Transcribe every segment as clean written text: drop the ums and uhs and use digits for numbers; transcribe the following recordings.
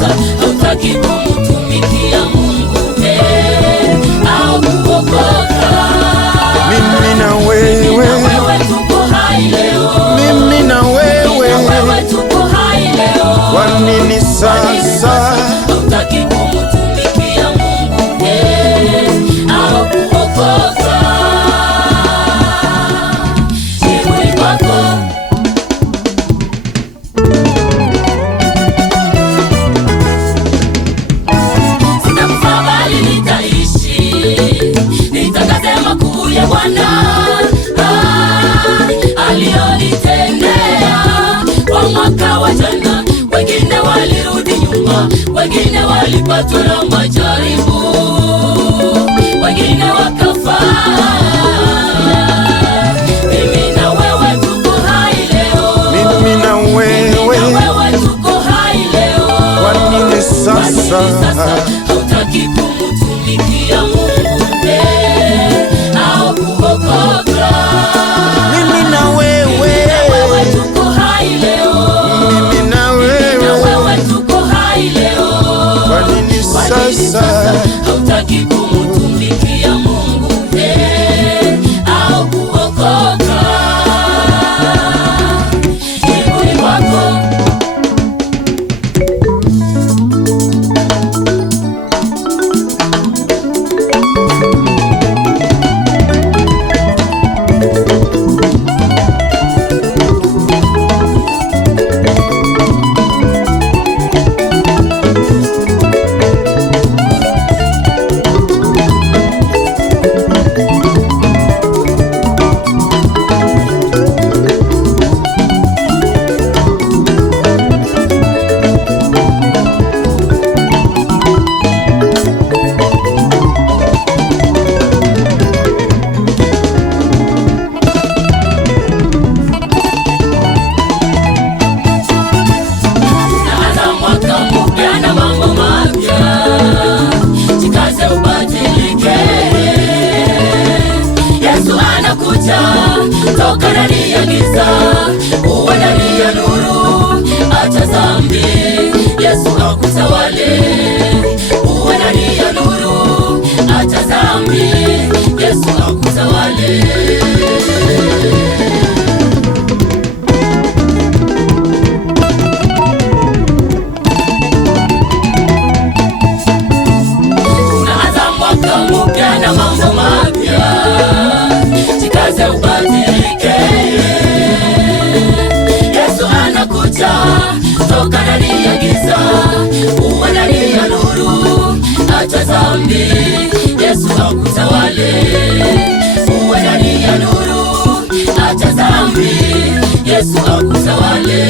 sasa hautaki kumtumikia Mungu au kuokoka. Mimi na wewe tuko hai leo, mimi na wewe tuko hai leo. Kwa nini sasa hautaki kumtumikia Mungu au kuokoka? Jibu ni kwako. Sitakufa bali nitaishi, nitangaze makuu ya Bwana alionitendea kwa mwaka wa jana. Wengine walirudi nyuma, wengine walipatwa na majaribu, wengine wakafa. Mimi na wewe tuko hai leo, mimi na wewe tuko hai leo. Kwa nini sasa hautaki kumtumikia Mungu au kuokoka? mimi na wewe tuko hai leo, mimi na wewe tuko hai leo. Kwa nini sasa hautaki kumtumikia Mungu au kuokoka? Jibu ni kwako. Naanza mwaka mpya na mambo mapya, jikaze ubadilike. Yesu anakuja, toka ndani ya giza uwe ndani ya nuru. Acha dhambi, Yesu akutawale. Uwe ndani ya nuru, acha dhambi, Yesu akutawale. Unaanza mwaka mpya na mambo mapya, jikaze ubadilike. Yesu anakuja, toka ndani ya giza uwe ndani ya nuru. Acha dhambi, Yesu akutawale. Uwe ndani ya nuru, acha dhambi, Yesu akutawale.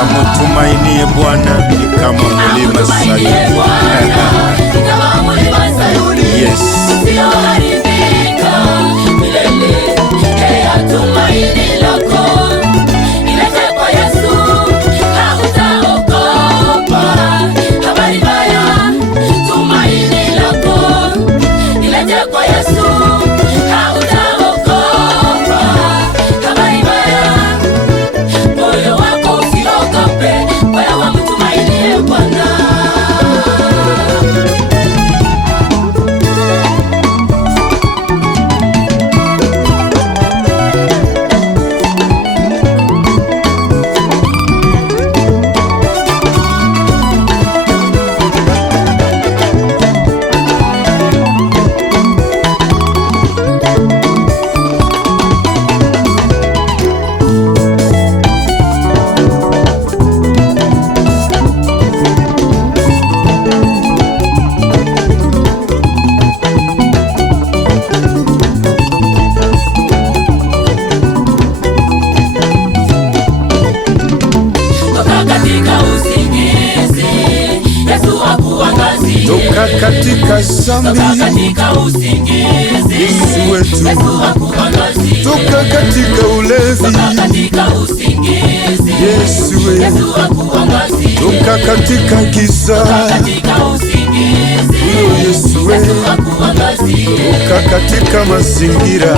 Amtumainie Bwana ni kama mlima Sayuni. Yes. Kwa Yesu hautaokoka. dhambi. toka katika usingizi, Yesu wetu, Yesu akuangazie. toka katika ulevi. Toka katika usingizi, Yesu wetu, Yesu akuangazie. toka katika giza. Toka katika usingizi, Yesu wetu, Yesu akuangazie. toka katika mazingira.